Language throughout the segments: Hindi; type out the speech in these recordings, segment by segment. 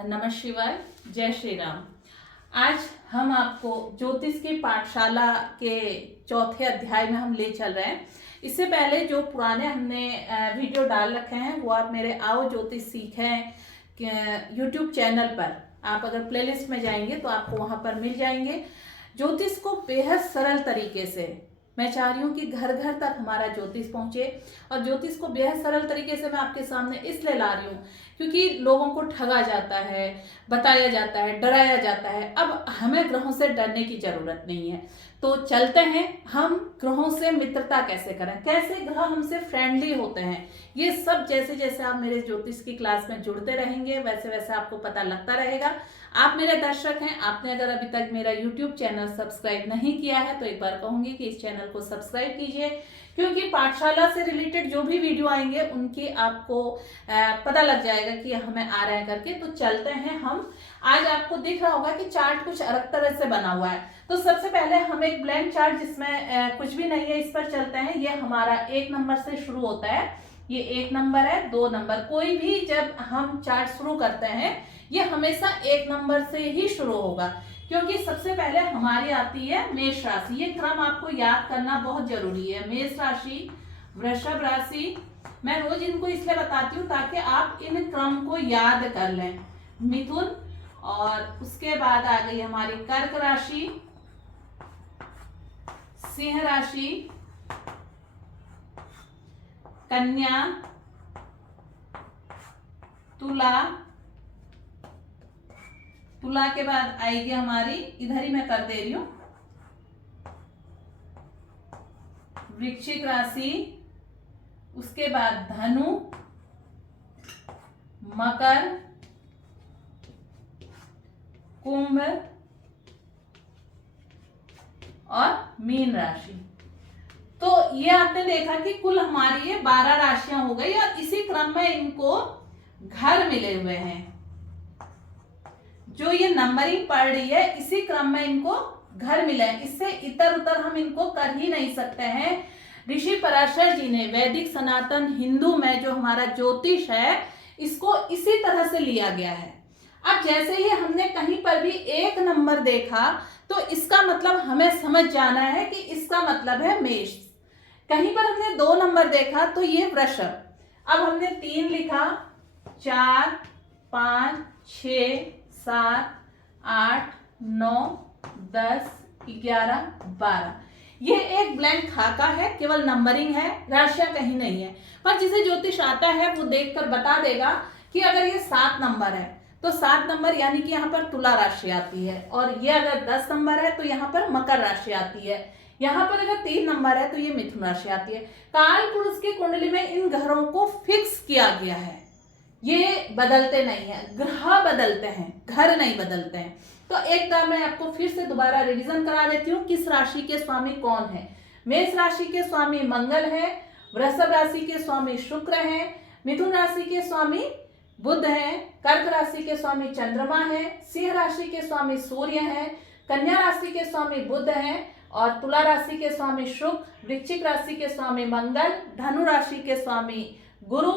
नमः शिवाय, जय श्री राम। आज हम आपको ज्योतिष की पाठशाला के चौथे अध्याय में हम ले चल रहे हैं। इससे पहले जो पुराने हमने वीडियो डाल रखे हैं वो आप मेरे आओ ज्योतिष सीखें यूट्यूब चैनल पर आप अगर प्लेलिस्ट में जाएंगे तो आपको वहां पर मिल जाएंगे। ज्योतिष को बेहद सरल तरीके से मैं चाह रही हूँ कि घर घर तक हमारा ज्योतिष पहुंचे, और ज्योतिष को बेहद सरल तरीके से मैं आपके सामने इसलिए ला रही हूँ क्योंकि लोगों को ठगा जाता है, बताया जाता है, डराया जाता है। अब हमें ग्रहों से डरने की जरूरत नहीं है। तो चलते हैं, हम ग्रहों से मित्रता कैसे करें, कैसे ग्रह हमसे फ्रेंडली होते हैं, ये सब जैसे जैसे आप मेरे ज्योतिष की क्लास में जुड़ते रहेंगे वैसे वैसे आपको पता लगता रहेगा। आप मेरे दर्शक हैं, आपने अगर अभी तक मेरा YouTube चैनल सब्सक्राइब नहीं किया है तो एक बार कहूंगी कि इस चैनल को सब्सक्राइब कीजिए, क्योंकि पाठशाला से रिलेटेड जो भी वीडियो आएंगे उनकी आपको पता लग जाएगा कि हमें आ रहा है करके। तो चलते हैं हम। आज आपको दिख रहा होगा कि चार्ट कुछ अलग तरह से बना हुआ है। तो सबसे पहले हम एक ब्लैंक चार्ट जिसमें कुछ भी नहीं है इस पर चलते हैं। ये हमारा 1 नंबर से शुरू होता है, ये 1 नंबर है, 2 नंबर। कोई भी जब हम चार्ट शुरू करते हैं ये हमेशा 1 नंबर से ही शुरू होगा, क्योंकि सबसे पहले हमारी आती है मेष राशि। ये क्रम आपको याद करना बहुत जरूरी है। मेष राशि, वृषभ राशि, मैं रोज इनको इसलिए बताती हूँ ताकि आप इन क्रम को याद कर लें। मिथुन, और उसके बाद आ गई हमारी कर्क राशि, सिंह राशि, कन्या, तुला, तुला के बाद आएगी हमारी, इधर ही मैं कर दे रही हूं, वृश्चिक राशि, उसके बाद धनु, मकर, कुंभ और मीन राशि। तो ये आपने देखा कि कुल हमारी ये 12 राशियां हो गई, और इसी क्रम में इनको घर मिले हुए हैं। जो ये नंबरिंग पड़ रही है इसी क्रम में इनको घर मिले हैं, इससे इतर उतर हम इनको कर ही नहीं सकते हैं। ऋषि पराशर जी ने वैदिक सनातन हिंदू में जो हमारा ज्योतिष है इसको इसी तरह से लिया गया है। अब जैसे ही हमने कहीं पर भी 1 नंबर देखा तो इसका मतलब हमें समझ जाना है कि इसका मतलब है मेष। कहीं पर हमने 2 नंबर देखा तो ये वृषभ। अब हमने 3 लिखा, 4, 5, 6, 7, 8, 9, 10, 11, 12। ये एक ब्लैंक खाका है, केवल नंबरिंग है, राशियां कहीं नहीं है। पर जिसे ज्योतिष आता है वो देखकर बता देगा कि अगर ये 7 नंबर है तो 7 नंबर यानी कि यहाँ पर तुला राशि आती है, और ये अगर 10 नंबर है तो यहाँ पर मकर राशि आती है। यहाँ पर अगर 3 नंबर है तो ये मिथुन राशि आती है। काल पुरुष की कुंडली में इन घरों को फिक्स किया गया है, ये बदलते नहीं है। ग्रह बदलते हैं, घर नहीं बदलते हैं। तो एक बार मैं आपको फिर से दोबारा रिवीजन करा देती हूँ किस राशि के स्वामी कौन है। मेष राशि के स्वामी मंगल है, वृषभ राशि के स्वामी शुक्र है, मिथुन राशि के स्वामी बुध है, कर्क राशि के स्वामी चंद्रमा है, सिंह राशि के स्वामी सूर्य है, कन्या राशि के स्वामी बुध है, और तुला राशि के स्वामी शुक्र, वृश्चिक राशि के स्वामी मंगल, धनु राशि के स्वामी गुरु,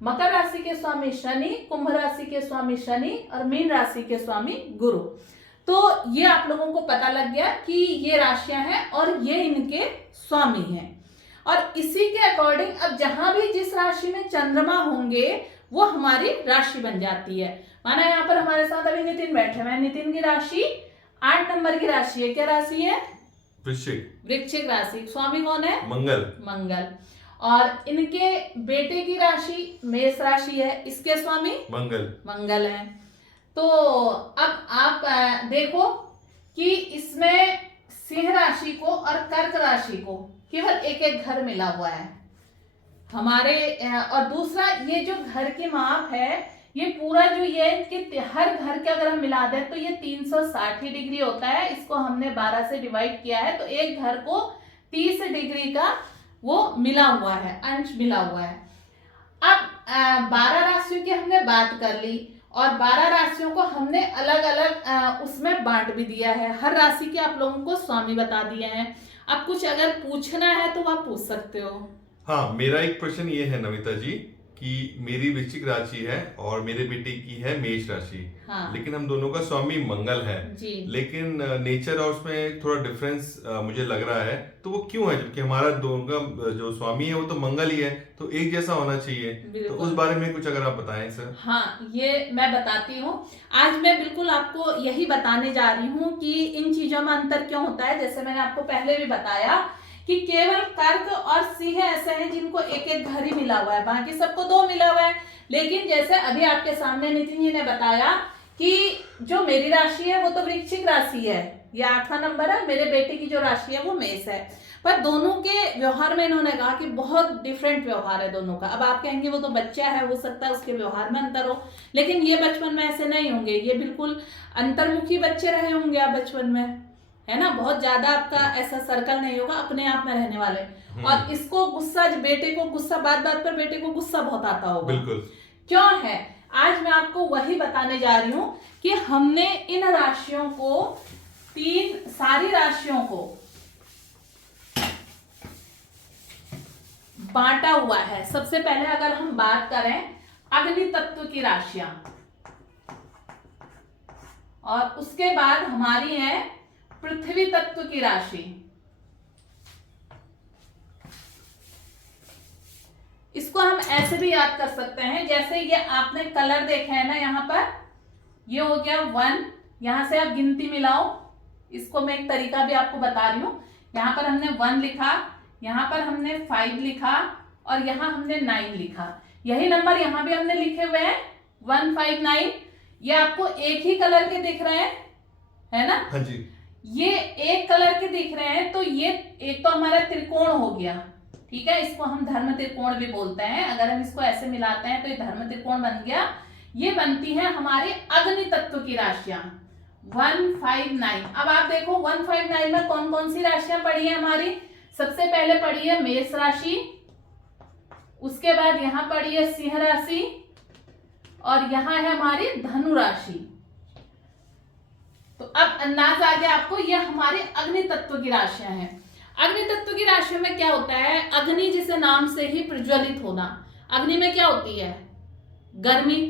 मकर राशि के स्वामी शनि, कुंभ राशि के स्वामी शनि, और मीन राशि के स्वामी गुरु। तो ये आप लोगों को पता लग गया कि ये राशियां हैं और ये इनके स्वामी हैं। और इसी के अकॉर्डिंग अब जहां भी जिस राशि में चंद्रमा होंगे वो हमारी राशि बन जाती है। माना यहाँ पर हमारे साथ अभी नितिन बैठे हुए हैं, नितिन की राशि 8 नंबर की राशि है। क्या राशि है? वृश्चिक। वृश्चिक राशि। स्वामी कौन है? मंगल। मंगल। और इनके बेटे की राशि मेष राशि है, इसके स्वामी मंगल है। तो अब आप देखो कि इसमें सिंह राशि को और कर्क राशि को केवल एक एक घर मिला हुआ है हमारे। और दूसरा ये जो घर की माप है ये पूरा जो ये कि हर घर के अगर हम मिला दें तो ये 360 डिग्री होता है। इसको हमने 12 से डिवाइड किया है तो एक घर को 30 डिग्री का वो मिला हुआ है, अंश मिला हुआ है। अब 12 राशियों की हमने बात कर ली और 12 राशियों को हमने अलग अलग उसमें बांट भी दिया है। हर राशि के आप लोगों को स्वामी बता दिए हैं। अब कुछ अगर पूछना है तो आप पूछ सकते हो। हाँ, मेरा एक प्रश्न ये है नमिता जी कि मेरी वृश्चिक राशि है और मेरे बेटे की है मेष राशि। हाँ। लेकिन हम दोनों का स्वामी मंगल है जी। लेकिन नेचर और उसमें थोड़ा डिफरेंस मुझे लग रहा है। तो वो क्यों है, जबकि हमारा दोनों का जो स्वामी है वो तो मंगल ही है, तो एक जैसा होना चाहिए। तो उस बारे में कुछ अगर आप बताएं सर। हाँ, ये मैं बताती हूँ। आज मैं बिल्कुल आपको यही बताने जा रही हूँ कि इन चीजों में अंतर क्यों होता है। जैसे मैंने आपको पहले भी बताया कि केवल कर्क और सिंह ऐसे हैं जिनको एक एक घर ही मिला हुआ है, बाकी सबको 2 मिला हुआ है। लेकिन जैसे अभी आपके सामने नितिन जी ने बताया कि जो मेरी राशि है वो तो वृश्चिक राशि है, ये 8वां नंबर है। मेरे बेटे की जो राशि है वो मेष है। पर दोनों के व्यवहार में इन्होंने कहा कि बहुत डिफरेंट व्यवहार है दोनों का। अब आप कहेंगे वो तो बच्चा है, हो सकता है उसके व्यवहार में अंतर हो, लेकिन ये बचपन में ऐसे नहीं होंगे। ये बिल्कुल अंतर्मुखी बच्चे रहे होंगे आप बचपन में, है ना। बहुत ज्यादा आपका ऐसा सर्कल नहीं होगा, अपने आप में रहने वाले। और इसको गुस्सा, बेटे को गुस्सा, बात बात पर बेटे को गुस्सा बहुत आता होगा। बिल्कुल। क्यों है, आज मैं आपको वही बताने जा रही हूं कि हमने इन राशियों को, 3 सारी राशियों को बांटा हुआ है। सबसे पहले अगर हम बात करें अग्नि तत्व की राशियां, और उसके बाद हमारी है पृथ्वी तत्व की राशि। इसको हम ऐसे भी याद कर सकते हैं, जैसे ये आपने कलर देखा है ना, यहां पर ये हो गया 1, यहां से आप गिनती मिलाओ। इसको मैं एक तरीका भी आपको बता रही हूं। यहां पर हमने 1 लिखा, यहां पर हमने 5 लिखा, और यहां हमने 9 लिखा। यही नंबर यहां भी हमने लिखे हुए हैं 1, 5, 9। ये आपको एक ही कलर के दिख रहे हैं, है ना। हाँ जी। ये एक कलर के दिख रहे हैं, तो ये एक तो हमारा त्रिकोण हो गया, ठीक है। इसको हम धर्म त्रिकोण भी बोलते हैं। अगर हम इसको ऐसे मिलाते हैं तो ये धर्म त्रिकोण बन गया। ये बनती है हमारी अग्नि तत्व की राशियां 1, 5, 9। अब आप देखो 1, 5, 9 में कौन कौन सी राशियां पड़ी है हमारी। सबसे पहले पड़ी है मेष राशि, उसके बाद यहां पड़ी है सिंह राशि, और यहां है हमारी धनु राशि। तो अब अंदाज आ गया आपको, ये हमारे अग्नि तत्व की राशियां हैं। अग्नि तत्व की राशियों में क्या होता है, अग्नि जिसे नाम से ही प्रज्वलित होना। अग्नि में क्या होती है, गर्मी,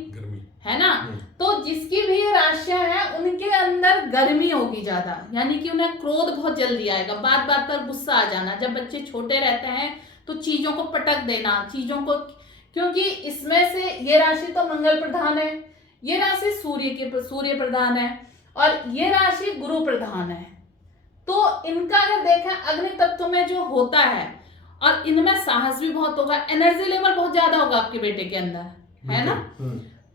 है ना। तो जिसकी भी राशियां हैं उनके अंदर गर्मी होगी ज्यादा, यानी कि उन्हें क्रोध बहुत जल्दी आएगा, बात बात पर गुस्सा आ जाना। जब बच्चे छोटे रहते हैं तो चीजों को पटक देना, चीजों को, क्योंकि इसमें से ये राशि तो मंगल प्रधान है, ये राशि सूर्य प्रधान है, और ये राशि गुरु प्रधान है। तो इनका अगर देखें अग्नि तत्व में जो होता है, और इनमें साहस भी बहुत होगा, एनर्जी लेवल बहुत ज्यादा होगा आपके बेटे के अंदर, है ना।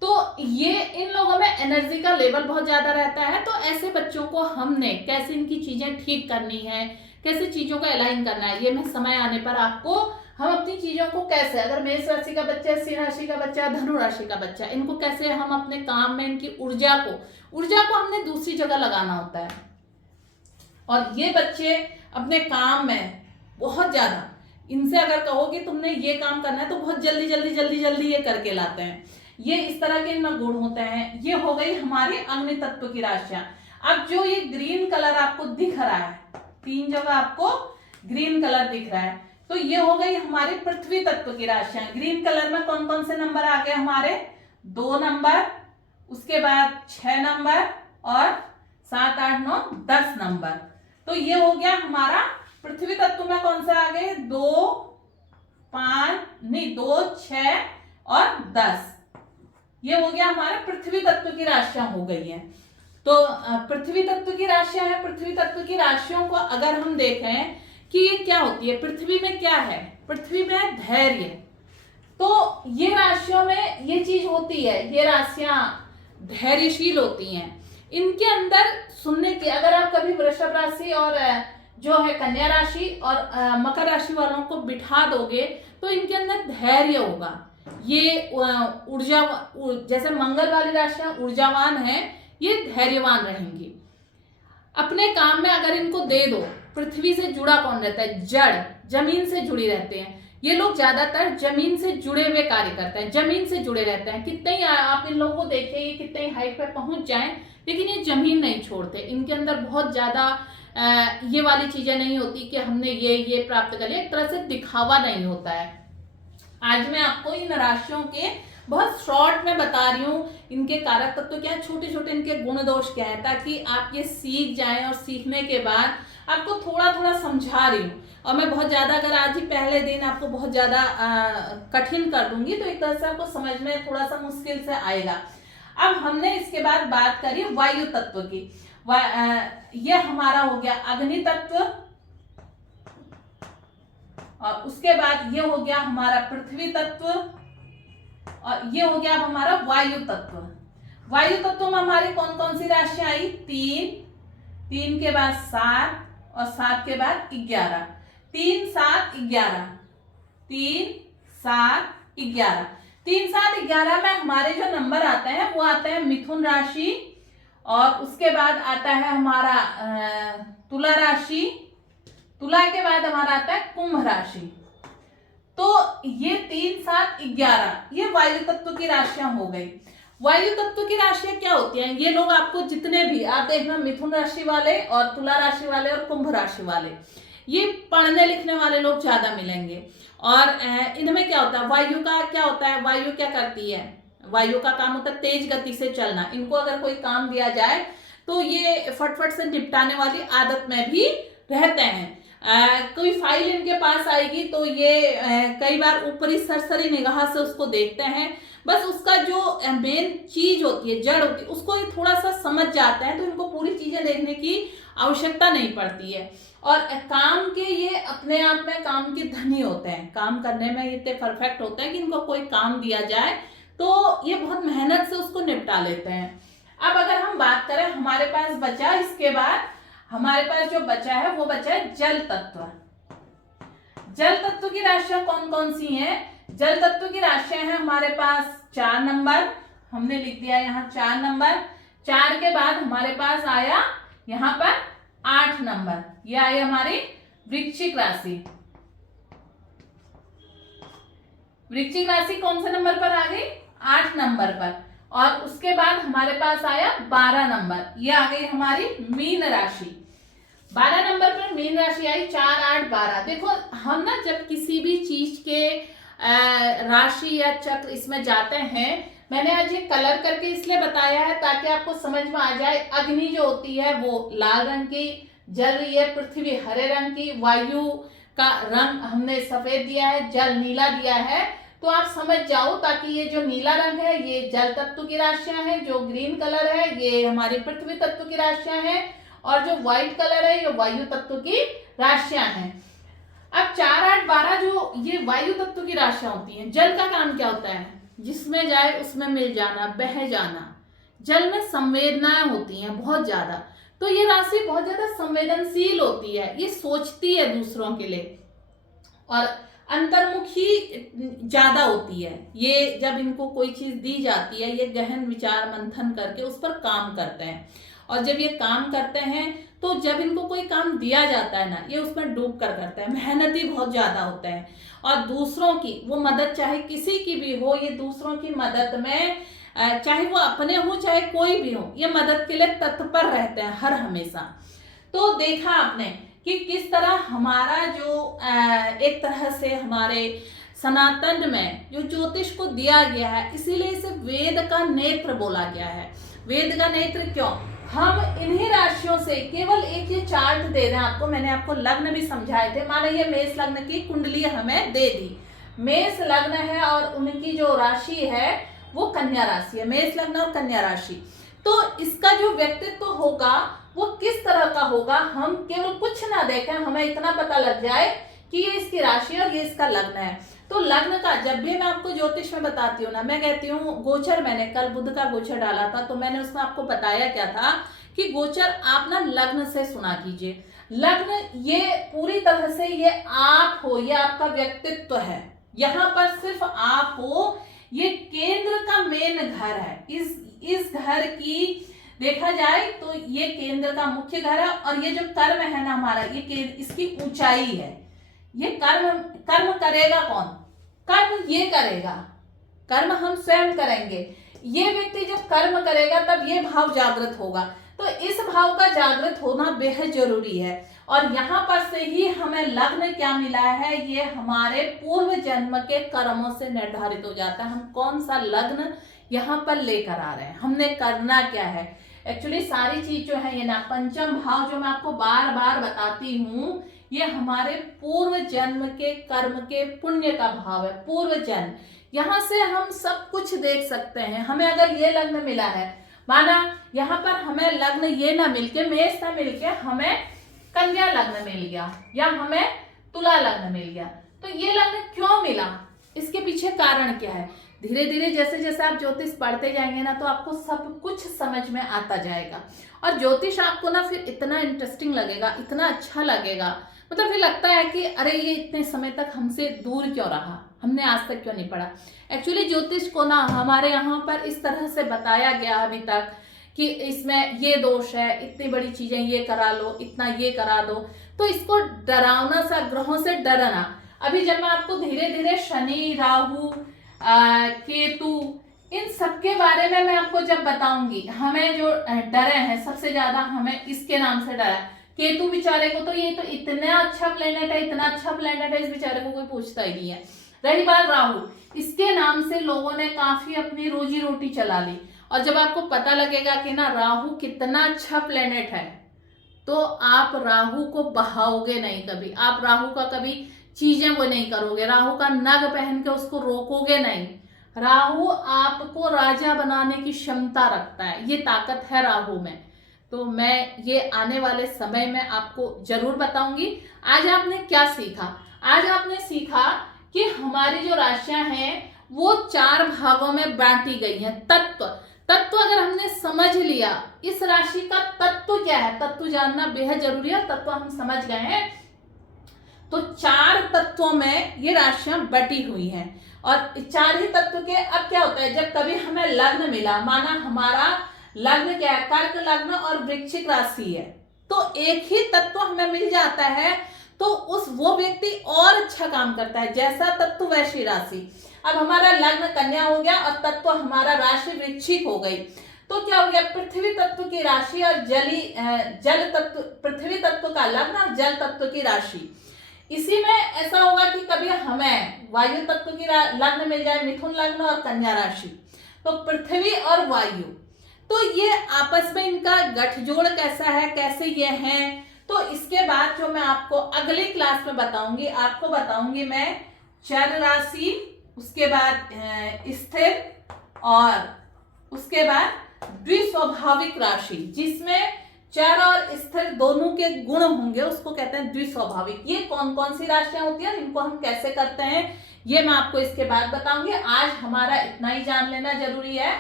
तो ये इन लोगों में एनर्जी का लेवल बहुत ज्यादा रहता है। तो ऐसे बच्चों को हमने कैसे इनकी चीजें ठीक करनी है, कैसे चीजों को अलाइन करना है, ये मैं समय आने पर आपको, हम अपनी चीजों को कैसे, अगर मेष राशि का बच्चा, सिंह राशि का बच्चा, धनु राशि का बच्चा, इनको कैसे हम अपने काम में इनकी ऊर्जा को हमने दूसरी जगह लगाना होता है। और ये बच्चे अपने काम में बहुत ज्यादा, इनसे अगर कहो कि तुमने ये काम करना है तो बहुत जल्दी ये करके लाते हैं। ये इस तरह के इनमें गुण होते हैं। ये हो गई हमारी अग्नि तत्व की राशियां। अब जो ये ग्रीन कलर आपको दिख रहा है, 3 जगह आपको ग्रीन कलर दिख रहा है, तो ये हो गई हमारी पृथ्वी तत्व की राशियां। ग्रीन कलर में कौन कौन से नंबर आ गए हमारे, 2 नंबर, उसके बाद 6 नंबर, और 7, 8, 9, 10 नंबर। तो ये हो गया हमारा पृथ्वी तत्व में कौन सा आ गए, 2, 6 और 10। ये हो गया हमारा पृथ्वी तत्व की राशियां हो गई हैं। तो पृथ्वी तत्व की राशियां है। पृथ्वी तत्व की राशियों को अगर हम देखें कि ये क्या होती है, पृथ्वी में क्या है, पृथ्वी में धैर्य। तो ये राशियों में ये चीज होती है, ये राशियां धैर्यशील होती हैं। इनके अंदर सुनने की, अगर आप कभी वृषभ राशि और जो है कन्या राशि और मकर राशि वालों को बिठा दोगे तो इनके अंदर धैर्य होगा। ये ऊर्जा, जैसे मंगल वाली राशियां ऊर्जावान हैं, ये धैर्यवान रहेंगी। अपने काम में अगर इनको दे दो, पृथ्वी से जुड़ा कौन रहता है, जड़, जमीन से जुड़ी रहते हैं ये लोग, ज्यादातर जमीन से जुड़े हुए कार्य करते हैं, जमीन से जुड़े रहते हैं। कितने ही आप इन लोगों को देखिए, ये कितने हाइट पर पहुंच जाएं, लेकिन ये जमीन नहीं छोड़ते। इनके अंदर बहुत ज्यादा ये वाली चीजें नहीं होती कि हमने ये प्राप्त कर लिया, एक तरह से दिखावा नहीं होता है। आज मैं आपको इन राशियों के बहुत शॉर्ट में बता रही हूँ, इनके कारक तत्व क्या है, छोटे छोटे इनके गुण दोष क्या है, ताकि आप ये सीख जाएं और सीखने के बाद आपको थोड़ा थोड़ा समझा रही हूँ। और मैं बहुत ज्यादा अगर आज ही पहले दिन आपको बहुत ज्यादा कठिन कर दूंगी तो एक तरह से आपको समझ में थोड़ा सा मुश्किल से आएगा। अब हमने इसके बाद बात करी वायु तत्व की। यह हमारा हो गया अग्नि तत्व, और उसके बाद ये हो गया हमारा पृथ्वी तत्व, और ये हो गया अब हमारा वायु तत्व। वायु तत्व में हमारी कौन कौन सी राशियां आई? 3 के बाद 7 और 7 के बाद 11। 3 7 11, 3 7 11। 3 7 11 में हमारे जो नंबर आते हैं वो आते हैं मिथुन राशि, और उसके बाद आता है हमारा तुला राशि, तुला के बाद हमारा आता है कुंभ राशि। तो ये 3 7 11 ये वायु तत्व की राशियां हो गई। वायु तत्व की राशियां क्या होती हैं? ये लोग आपको जितने भी आप देखना, मिथुन राशि वाले और तुला राशि वाले और कुंभ राशि वाले, ये पढ़ने लिखने वाले लोग ज्यादा मिलेंगे। और इनमें क्या होता है, वायु का क्या होता है, वायु क्या करती है, वायु का काम होता है तेज गति से चलना। इनको अगर कोई काम दिया जाए तो ये फटफट से निपटाने वाली आदत में भी रहते हैं। कोई फाइल इनके पास आएगी तो ये कई बार ऊपरी सरसरी निगाह से उसको देखते हैं, बस उसका जो मेन चीज होती है, जड़ होती है, उसको ये थोड़ा सा समझ जाते हैं, तो इनको पूरी चीजें देखने की आवश्यकता नहीं पड़ती है। और काम के ये अपने आप में काम के धनी होते हैं, काम करने में ये इतने परफेक्ट होते हैं कि इनको कोई काम दिया जाए तो ये बहुत मेहनत से उसको निपटा लेते हैं। अब अगर हम बात करें, हमारे पास बचा, इसके बाद हमारे पास जो बचा है वो बचा है जल तत्व। जल तत्व की राशियां कौन कौन सी हैं? जल तत्व की राशियां हैं हमारे पास 4 नंबर, हमने लिख दिया यहाँ 4 नंबर। 4 के बाद हमारे पास आया यहाँ पर 8 नंबर, ये आई हमारी वृश्चिक राशि। वृश्चिक राशि कौन से नंबर पर आ गई? 8 नंबर पर। और उसके बाद हमारे पास आया 12 नंबर, ये आ गई हमारी मीन राशि। 12 नंबर पर मीन राशि आई, 4 8 12। देखो हम ना जब किसी भी चीज के राशि या चक्र इसमें जाते हैं, मैंने आज ये कलर करके इसलिए बताया है ताकि आपको समझ में आ जाए। अग्नि जो होती है वो लाल रंग की जल रही है, पृथ्वी हरे रंग की, वायु का रंग हमने सफेद दिया है, जल नीला दिया है, तो आप समझ जाओ। ताकि ये जो नीला रंग है ये जल तत्व की राशियां हैं, जो ग्रीन कलर है ये हमारी पृथ्वी तत्व की राशियां हैं, और जो व्हाइट कलर है ये वायु तत्व की राशियां हैं। अब 4 8 12 जो ये वायु तत्व की राशियां होती हैं, जल का काम क्या होता है? जिसमें जाए उसमें मिल जाना, बह जाना। जल में संवेदनाएं होती हैं बहुत ज्यादा, तो ये राशि बहुत ज्यादा संवेदनशील होती है, ये सोचती है दूसरों के लिए, और अंतर्मुखी ज्यादा होती है। ये जब इनको कोई चीज दी जाती है, ये गहन विचार मंथन करके उस पर काम करते हैं, और जब ये काम करते हैं तो जब इनको कोई काम दिया जाता है ना, ये उसमें डूब कर करते हैं, मेहनती बहुत ज्यादा होते हैं। और दूसरों की वो मदद चाहे किसी की भी हो, ये दूसरों की मदद में चाहे वो अपने हो चाहे कोई भी हो, ये मदद के लिए तत्पर रहते हैं हर हमेशा। तो देखा आपने कि किस तरह हमारा जो एक तरह से हमारे सनातन में जो ज्योतिष को दिया गया है, इसीलिए इसे वेद का नेत्र बोला गया है। वेद का नेत्र क्यों? हम इन्हीं राशियों से केवल एक ये चार्ट दे रहे हैं आपको, मैंने आपको लग्न भी समझाए थे। मानो ये मेष लग्न की कुंडली हमें दे दी, मेष लग्न है और उनकी जो राशि है वो कन्या राशि है, मेष लग्न और कन्या राशि। तो इसका जो व्यक्तित्व होगा वो किस तरह का होगा, हम केवल कुछ ना देखें, हमें इतना पता लग जाए कि ये इसकी राशि और ये इसका लग्न है। तो लग्न का जब भी मैं आपको ज्योतिष में बताती हूँ ना, मैं कहती हूँ गोचर, मैंने कल बुध का गोचर डाला था, तो मैंने उसमें आपको बताया क्या था कि गोचर आप ना लग्न से सुना कीजिए। लग्न ये पूरी तरह से ये आप हो, ये आपका व्यक्तित्व है, यहाँ पर सिर्फ आप हो, ये केंद्र का मेन घर है। इस घर की देखा जाए तो ये केंद्र का मुख्य घर है, और ये जो कर्म है ना हमारा, ये इसकी ऊंचाई है। ये कर्म करेगा कौन? कर्म ये करेगा, कर्म हम स्वयं करेंगे। ये व्यक्ति जब कर्म करेगा तब ये भाव जागृत होगा। तो इस भाव का जागृत होना बेहद जरूरी है। और यहाँ पर से ही हमें लग्न क्या मिला है, ये हमारे पूर्व जन्म के कर्मों से निर्धारित हो जाता है। हम कौन सा लग्न यहाँ पर लेकर आ रहे हैं, हमने करना क्या है। एक्चुअली सारी चीज जो है ये ना, पंचम भाव जो मैं आपको बार बार बताती हूँ, ये हमारे पूर्व जन्म के कर्म के पुण्य का भाव है। पूर्व जन्म, यहाँ से हम सब कुछ देख सकते हैं। हमें अगर ये लग्न मिला है, माना यहाँ पर हमें लग्न ये ना मिलके, मेष ना मिलके हमें कन्या लग्न मिल गया या हमें तुला लग्न मिल गया, तो ये लग्न क्यों मिला, इसके पीछे कारण क्या है। धीरे धीरे जैसे जैसे आप ज्योतिष पढ़ते जाएंगे ना, तो आपको सब कुछ समझ में आता जाएगा। और ज्योतिष आपको ना फिर इतना इंटरेस्टिंग लगेगा, इतना अच्छा लगेगा, मतलब फिर लगता है कि अरे ये इतने समय तक हमसे दूर क्यों रहा, हमने आज तक क्यों नहीं पढ़ा। एक्चुअली ज्योतिष को ना हमारे यहाँ पर इस तरह से बताया गया अभी तक कि इसमें ये दोष है, इतनी बड़ी चीजें ये करा लो, इतना ये करा दो, तो इसको डरावना सा, ग्रहों से डरना। अभी जब मैं आपको धीरे धीरे शनि, राहु, केतु, इन सब के बारे में मैं आपको जब बताऊंगी, हमें जो डरे हैं सबसे ज्यादा, हमें इसके नाम से डरा। केतु बेचारे को तो, ये तो इतना अच्छा प्लेनेट है, इतना अच्छा प्लेनेट है, इस बेचारे को कोई पूछता ही नहीं है। रही बात राहु, इसके नाम से लोगों ने काफी अपनी रोजी रोटी चला ली। और जब आपको पता लगेगा कि ना राहु कितना अच्छा प्लेनेट है, तो आप राहु को बहाओगे नहीं कभी, आप राहु का कभी चीजें वो नहीं करोगे, राहु का नग पहन के उसको रोकोगे नहीं। राहु आपको राजा बनाने की क्षमता रखता है, ये ताकत है राहु में। तो मैं ये आने वाले समय में आपको जरूर बताऊंगी। आज आपने क्या सीखा, आज आपने सीखा कि हमारी जो राशियां हैं वो 4 भागों में बांटी गई हैं। तत्व अगर हमने समझ लिया, इस राशि का तत्व क्या है, तत्व जानना बेहद जरूरी है। तत्व हम समझ गए हैं, तो 4 तत्वों में ये राशियां बटी हुई हैं। और 4 ही तत्व के अब क्या होता है, जब कभी हमें लग्न मिला, माना हमारा लग्न क्या है, कर्क लग्न और वृश्चिक राशि है, तो एक ही तत्व हमें मिल जाता है, तो वो व्यक्ति और अच्छा काम करता है। जैसा तत्व वैसी राशि। अब हमारा लग्न कन्या हो गया और तत्व हमारा राशि वृश्चिक हो गई, तो क्या हो गया, पृथ्वी तत्व की राशि और जल तत्व, पृथ्वी तत्व का लग्न और जल तत्व की राशि। इसी में ऐसा होगा कि कभी हमें वायु तत्व की लग्न मिल जाए, मिथुन लग्न और कन्या राशि, तो पृथ्वी और वायु, तो ये आपस में इनका गठजोड़ कैसा है, कैसे ये हैं, तो इसके बाद जो मैं आपको अगली क्लास में बताऊंगी, आपको बताऊंगी मैं चर राशि, उसके बाद स्थिर, और उसके बाद द्विस्वाभाविक राशि, जिसमें चर और स्थिर दोनों के गुण होंगे, उसको कहते हैं द्विस्वाभाविक। ये कौन कौन सी राशियां होती हैं, इनको हम कैसे करते हैं, ये मैं आपको इसके बाद बताऊंगी। आज हमारा इतना ही जान लेना जरूरी है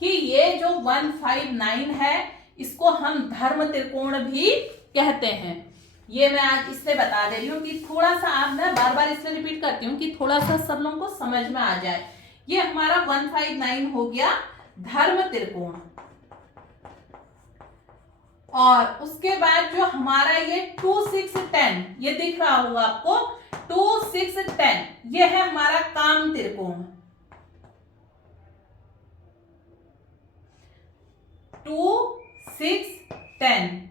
कि ये जो 159 है, इसको हम धर्म त्रिकोण भी कहते हैं। ये मैं आज इसलिए बता दे रही हूँ कि थोड़ा सा, आप ना बार बार इसलिए रिपीट करती हूँ कि थोड़ा सा सब लोगों को समझ में आ जाए। ये हमारा 159 हो गया धर्म त्रिकोण, और उसके बाद जो हमारा ये 2, 6, 10, ये दिख रहा होगा आपको, 2, 6, 10, ये है हमारा काम त्रिकोण। 2, 6, 10,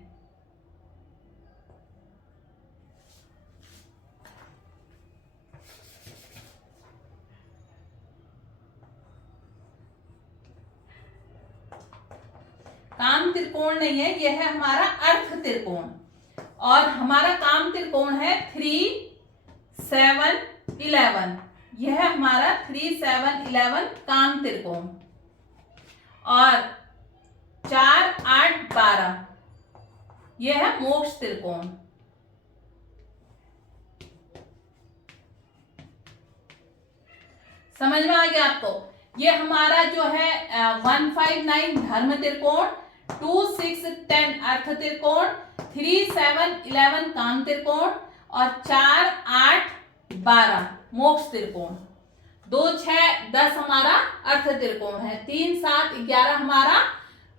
काम त्रिकोण नहीं है, यह है हमारा अर्थ त्रिकोण। और हमारा काम त्रिकोण है 3, 7, 11, यह है हमारा 3, 7, 11 काम त्रिकोण। और 4, 8, 12, यह है मोक्ष त्रिकोण। समझ में आ गया आपको। ये हमारा जो है 159 धर्म त्रिकोण, 2, 6, 10 अर्थ त्रिकोण, 3, 7, 11 काम त्रिकोण, और 4, 8, 12 मोक्ष त्रिकोण। 2, 6, 10 हमारा अर्थ त्रिकोण है, 3, 7, 11 हमारा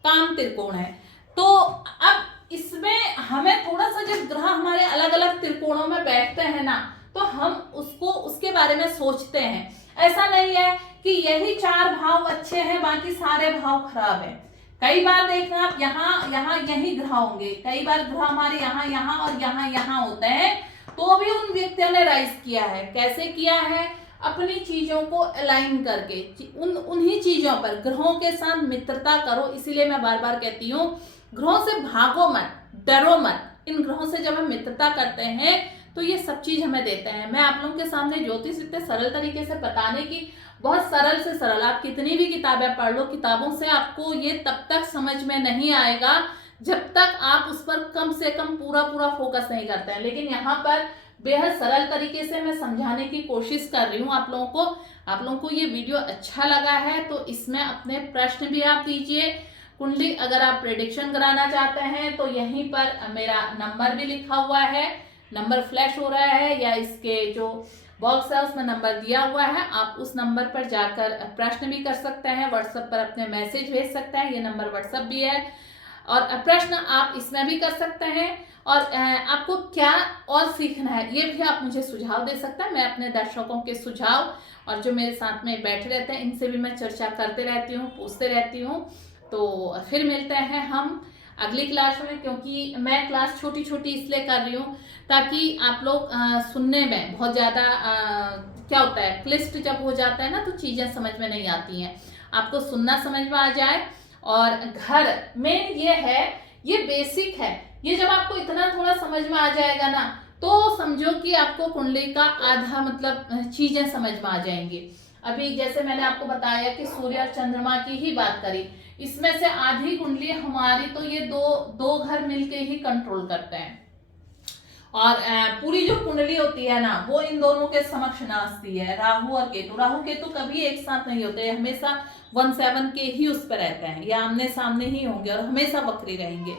काम त्रिकोण है। तो अब इसमें हमें थोड़ा सा, जब ग्रह हमारे अलग अलग त्रिकोणों में बैठते हैं ना, तो हम उसको उसके बारे में सोचते हैं। ऐसा नहीं है कि यही 4 भाव अच्छे हैं, बाकी सारे भाव खराब हैं। कई बार देखना आप यहाँ यही ग्रह होंगे, कई बार ग्रह हमारे यहाँ और यहाँ होते हैं, तो भी उन व्यक्तियों ने राइज किया है। कैसे किया है? अपनी चीजों को अलाइन करके, उन्हीं चीजों पर ग्रहों के साथ मित्रता करो। इसीलिए मैं बार बार कहती हूँ, ग्रहों से भागो मत, डरो मत। इन ग्रहों से जब हम मित्रता करते हैं तो ये सब चीज हमें देते हैं। मैं आप लोगों के सामने ज्योतिष इतने सरल तरीके से बताने की, बहुत सरल से सरल, आप कितनी भी किताबें पढ़ लो, किताबों से आपको ये तब तक समझ में नहीं आएगा जब तक आप उस पर कम से कम पूरा फोकस नहीं करते हैं। लेकिन यहाँ पर बेहद सरल तरीके से मैं समझाने की कोशिश कर रही हूँ आप लोगों को ये वीडियो अच्छा लगा है तो इसमें अपने प्रश्न भी आप दीजिए। कुंडली अगर आप प्रेडिक्शन कराना चाहते हैं तो यहीं पर मेरा नंबर भी लिखा हुआ है, नंबर फ्लैश हो रहा है या इसके जो बॉक्स है उसमें नंबर दिया हुआ है, आप उस नंबर पर जाकर प्रश्न भी कर सकते हैं, व्हाट्सएप पर अपने मैसेज भेज सकते हैं, ये नंबर व्हाट्सएप भी है, और प्रश्न आप इसमें भी कर सकते हैं। और आपको क्या और सीखना है ये भी आप मुझे सुझाव दे सकते हैं। मैं अपने दर्शकों के सुझाव और जो मेरे साथ में बैठे रहते हैं इनसे भी मैं चर्चा करते रहती हूँ, पूछते रहती हूँ। तो फिर मिलते हैं हम अगली क्लास में, क्योंकि मैं क्लास छोटी इसलिए कर रही हूँ ताकि आप लोग सुनने में बहुत ज़्यादा क्या होता है, क्लिष्ट जब हो जाता है ना तो चीज़ें समझ में नहीं आती हैं, आपको सुनना समझ में आ जाए। और घर में ये है, ये बेसिक है, ये जब आपको इतना थोड़ा समझ में आ जाएगा ना तो समझो कि आपको कुंडली का आधा मतलब चीज़ें समझ में आ जाएंगी। अभी जैसे मैंने आपको बताया कि सूर्य और चंद्रमा की ही बात करी, इसमें से आधी कुंडली हमारी तो ये दो घर मिलके ही कंट्रोल करते हैं, और पूरी जो कुंडली होती है ना वो इन दोनों के समक्ष नाचती है। राहु और केतु कभी एक साथ नहीं होते, हमेशा 1/7 के ही उस पर रहते हैं, या आमने सामने ही होंगे और हमेशा वक्री रहेंगे।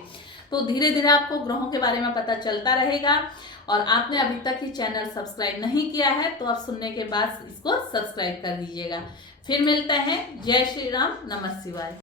तो धीरे धीरे आपको ग्रहों के बारे में पता चलता रहेगा। और आपने अभी तक ही चैनल सब्सक्राइब नहीं किया है तो आप सुनने के बाद इसको सब्सक्राइब कर दीजिएगा। फिर मिलते हैं। जय श्री राम, नमः शिवाय।